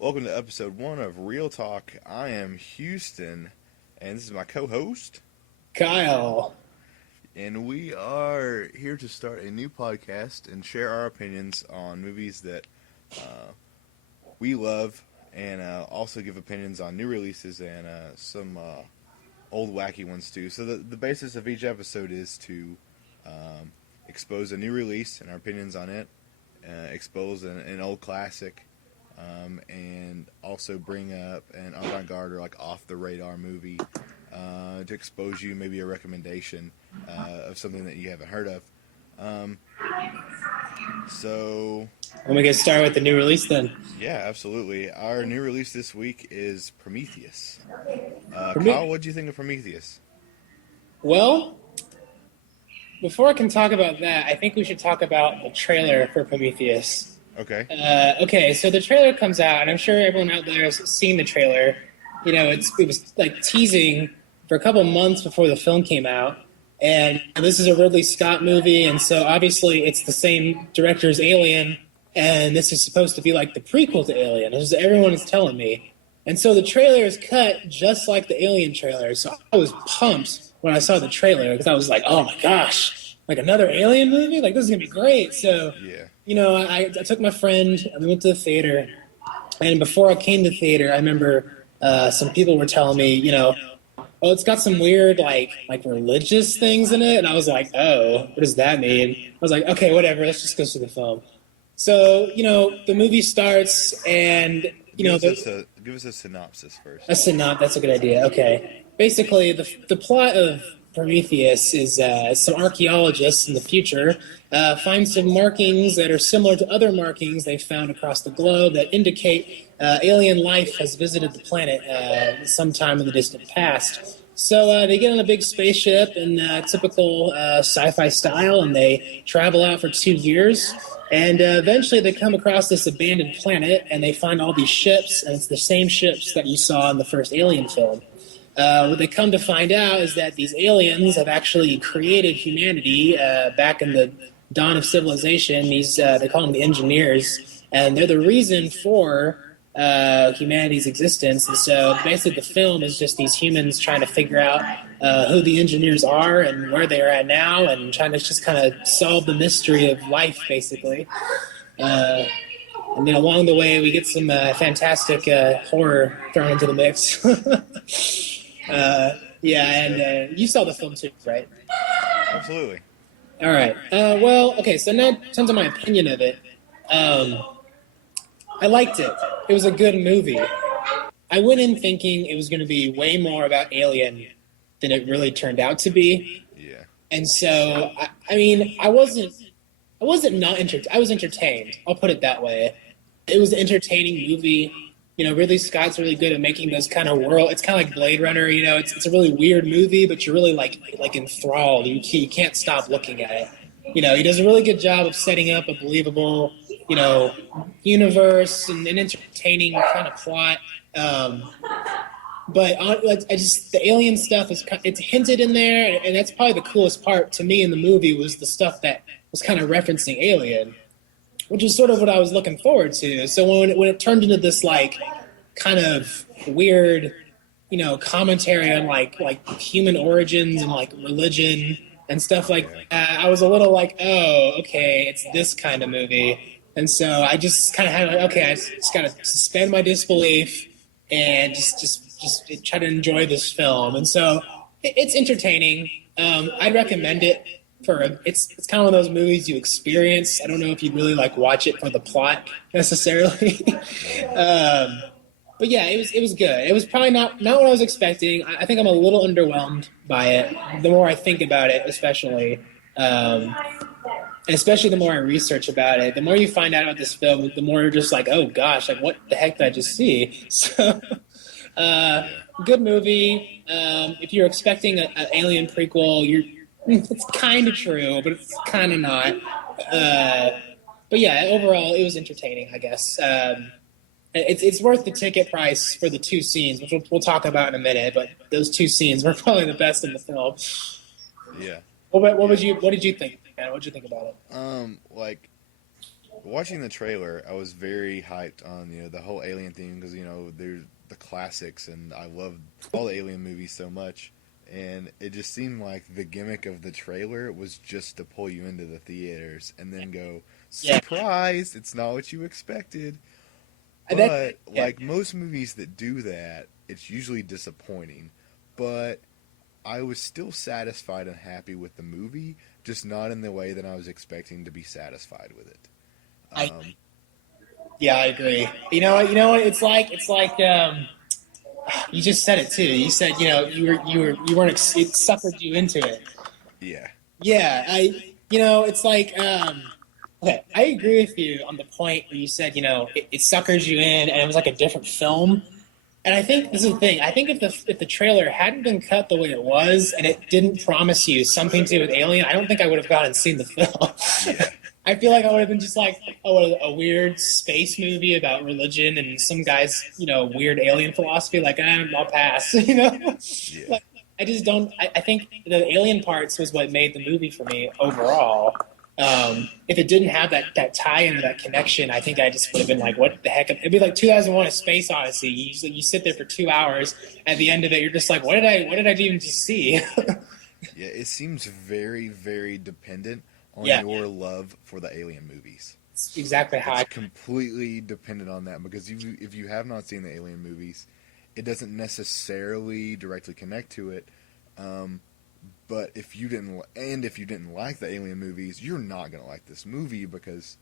Welcome to episode 1 of Real Talk. I am Houston, and this is my co-host, Kyle. and we are here to start a new podcast and share our opinions on movies that we love, and also give opinions on new releases and some old wacky ones too. So the basis of each episode is to expose a new release and our opinions on it, expose an old classic, and also bring up an avant-garde or like off-the-radar movie to expose you maybe a recommendation of something that you haven't heard of. So, Let me get started with the new release then. yeah, absolutely. Our new release this week is Prometheus. Promet- Kyle, what do you think of Prometheus? Well, before I can talk about that, I think we should talk about the trailer for Prometheus. Okay. Okay, so the trailer comes out, and I'm sure everyone out there has seen the trailer. You know, it was like teasing for a couple months before the film came out. And this is a Ridley Scott movie, and so obviously it's the same director as Alien, and this is supposed to be like the prequel to Alien, as everyone is telling me. And so the trailer is cut just like the Alien trailer, so I was pumped when I saw the trailer, because I was like, oh my gosh, like another Alien movie? Like, this is going to be great. So, Yeah. you know, I took my friend, and we went to the theater, and before I came to the theater, I remember some people were telling me, you know, oh, it's got some weird, like religious things in it, and I was like, oh, what does that mean? I was like, okay, whatever, let's just go see the film. So, you know, the movie starts, and, you know, Give us a synopsis first. that's a good idea. Okay. Basically, the plot of Prometheus is some archaeologists in the future find some markings that are similar to other markings they found across the globe that indicate alien life has visited the planet sometime in the distant past. So they get on a big spaceship in typical sci-fi style, and they travel out for 2 years. And eventually they come across this abandoned planet, and they find all these ships, and it's the same ships that you saw in the first Alien film. What they come to find out is that these aliens have actually created humanity back in the dawn of civilization. They call them the engineers, and they're the reason for humanity's existence. And so basically the film is just these humans trying to figure out who the engineers are and where they're at now, and trying to just kind of solve the mystery of life, basically. And then along the way, we get some fantastic horror thrown into the mix. You saw the film too, right? Absolutely. All right. Well, okay, so now in terms of my opinion of it, I liked it. It was a good movie. I went in thinking it was going to be way more about Alien than it really turned out to be. Yeah. And so, I wasn't not entertained. I was entertained. I'll put it that way. It was an entertaining movie. You know, Ridley Scott's really good at making those kind of world. It's kind of like Blade Runner. You know, it's a really weird movie, but you're really like enthralled. You can't stop looking at it. You know, he does a really good job of setting up a believable, you know, universe and an entertaining kind of plot. But the alien stuff it's hinted in there, and that's probably the coolest part to me in the movie, was the stuff that was kind of referencing Alien, which is sort of what I was looking forward to. So when it turned into this like kind of weird, you know, commentary on like human origins and like religion and stuff like that, I was a little like, oh, okay, it's this kind of movie. And so I just kind of had like, okay, I just got to suspend my disbelief and just try to enjoy this film. And so it's entertaining. I'd recommend it. It's kind of one of those movies you experience. I don't know if you'd really like watch it for the plot necessarily. But yeah, it was good. It was probably not what I was expecting. I think I'm a little underwhelmed by it. The more I think about it, especially the more I research about it, the more you find out about this film, the more you're just like, oh gosh, like what the heck did I just see? So, good movie. If you're expecting an Alien prequel, it's kind of true, but it's kind of not. But yeah, overall, it was entertaining, I guess. It's worth the ticket price for the 2 scenes, which we'll talk about in a minute. But those 2 scenes were probably the best in the film. Yeah. What did you think, man? What did you think about it? Like watching the trailer, I was very hyped on the whole alien theme because there's the classics, and I love all the alien movies so much. And it just seemed like the gimmick of the trailer was just to pull you into the theaters and then go, Yeah. surprise, it's not what you expected. And But yeah. like most movies that do that, it's usually disappointing. But I was still satisfied and happy with the movie, just not in the way that I was expecting to be satisfied with it. I Yeah, I agree. You know what it's like you just said it too. You said, you weren't it suckered you into it. Yeah. Yeah, it's like, okay, I agree with you on the point where you said, it suckers you in and it was like a different film. And I think this is the thing. I think if the trailer hadn't been cut the way it was and it didn't promise you something to do with Alien, I don't think I would have gone and seen the film. Yeah. I feel like I would have been just like, oh, a weird space movie about religion and some guy's, weird alien philosophy. Like, I'll pass. Yeah. Like, I just don't. I think the alien parts was what made the movie for me overall. If it didn't have that tie-in, that connection, I think I just would have been like, what the heck? It'd be like 2001: A Space Odyssey. You sit there for 2 hours. At the end of it, you're just like, what did I even just see? Yeah, it seems very, very dependent on Yeah. your love for the Alien movies. It's exactly how It's completely dependent on that because if you have not seen the Alien movies, it doesn't necessarily directly connect to it. But if you didn't like the Alien movies, you're not gonna like this movie because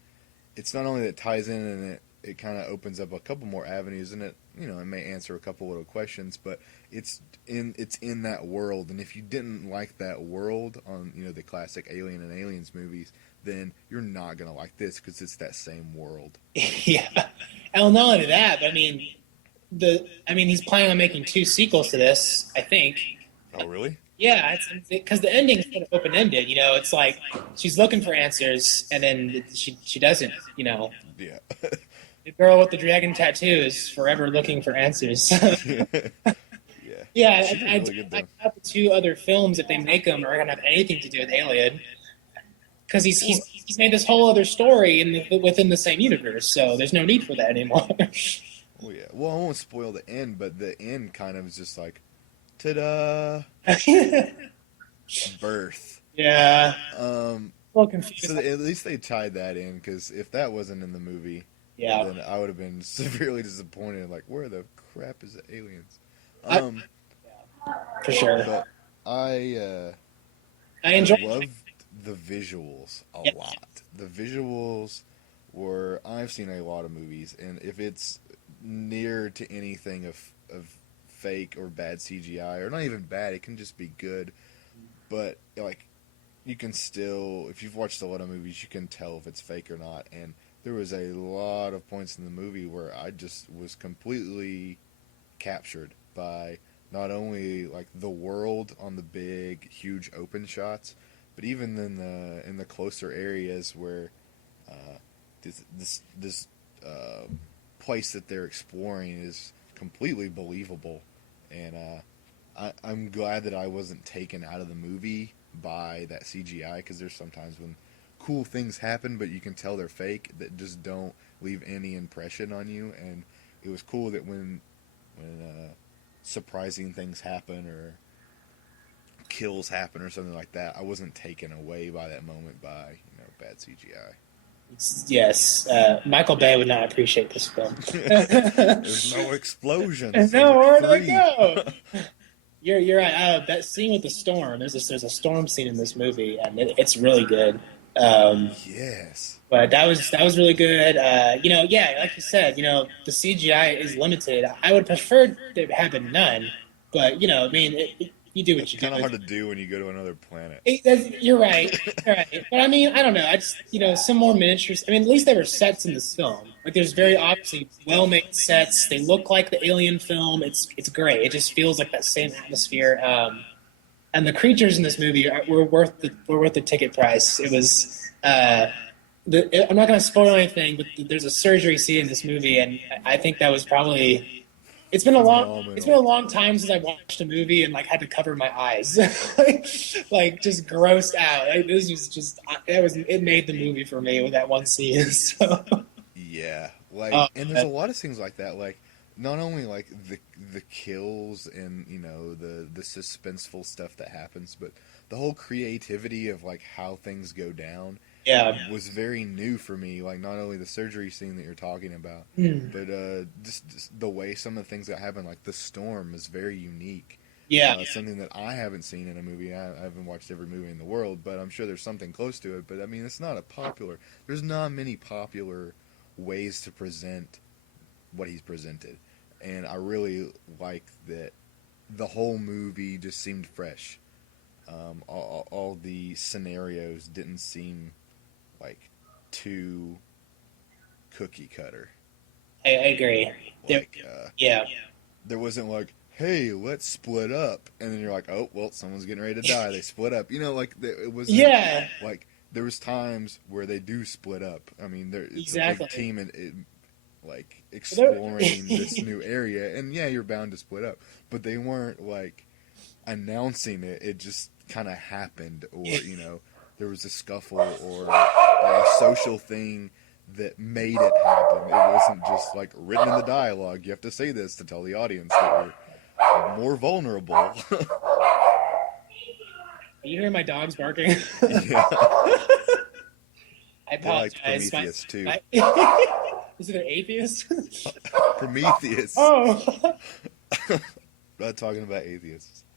it's not only that it ties in and it kind of opens up a couple more avenues and it may answer a couple little questions, but it's in that world. And if you didn't like that world on the classic Alien and Aliens movies, then you're not gonna like this because it's that same world. Yeah. And not only that, but he's planning on making 2 sequels to this, I think. Oh, really? Yeah, it's because the ending's kind of open-ended. It's like she's looking for answers, and then she doesn't. Yeah. The girl with the dragon tattoo is forever looking for answers. Yeah. Yeah, She's I really good, though. doubt the 2 other films, if they make them, are gonna have anything to do with Alien, because he's made this whole other story within the same universe. So there's no need for that anymore. Oh yeah. Well, I won't spoil the end, but the end kind of is just like, ta-da, birth. Yeah. Well, confused. So at least they tied that in, because if that wasn't in the movie, Yeah. then I would have been severely disappointed. Like, where the crap is the aliens? For sure. But I enjoyed loved the visuals a Yeah. lot. The visuals were, I've seen a lot of movies, and if it's near to anything of fake or bad CGI, or not even bad, it can just be good. But like, you can still, if you've watched a lot of movies, you can tell if it's fake or not. And there was a lot of points in the movie where I just was completely captured by not only like the world on the big, huge open shots, but even in the closer areas where this place that they're exploring is completely believable. And I'm glad that I wasn't taken out of the movie by that CGI, because there's sometimes when cool things happen, but you can tell they're fake, that just don't leave any impression on you. And it was cool that when surprising things happen or kills happen or something like that, I wasn't taken away by that moment by bad CGI. Yes, Michael Bay would not appreciate this film. There's no explosions. No, where do they Free. go? You're right. That scene with the storm. There's a storm scene in this movie, and it's really good. Yes. But that was really good. Yeah, like you said, the CGI is limited. I would prefer there had been none, but you do what It's you do. kind of hard to do when you go to another planet. You're right. You're right. But I don't know. I just some more miniatures. At least there were sets in this film. Like there's very obviously well-made sets. They look like the Alien film. It's great. It just feels like that same atmosphere. And the creatures in this movie were worth the ticket price. It was. I'm not going to spoil anything, but there's a surgery scene in this movie, and I think that was probably It's been a phenomenal. long time since I watched a movie and like had to cover my eyes, like just grossed out. Like, this was just it made the movie for me with that one scene. So, Yeah, like, uh, and there's a lot of things like that. Like, not only like the kills and the suspenseful stuff that happens, but the whole creativity of like how things go down yeah, was very new for me. Like, not only the surgery scene that you're talking about, Hmm. but just the way some of the things that happen, like the storm, is very unique. yeah, Something that I haven't seen in a movie. I haven't watched every movie in the world, but I'm sure there's something close to it. But I mean, it's not a popular. There's not many popular ways to present what he's presented, and I really like that the whole movie just seemed fresh. All the scenarios didn't seem like too cookie cutter. I agree. There, Like yeah, there wasn't like, hey, let's split up, and then you're like, oh well, someone's getting ready to die. They split up. Like it wasn't yeah, like there was times where they do split up. I mean, it's a big exactly. team and like There- exploring this new area, and yeah, you're bound to split up, but they weren't like announcing it. It just kind of happened, or there was a scuffle or a social thing that made it happen. It wasn't just like written in the dialogue. You have to say this to tell the audience that you're more vulnerable. Are you hearing my dogs barking? Yeah, I they liked apologize. Prometheus too. Is it an atheist? Prometheus. Oh, Not talking about atheists.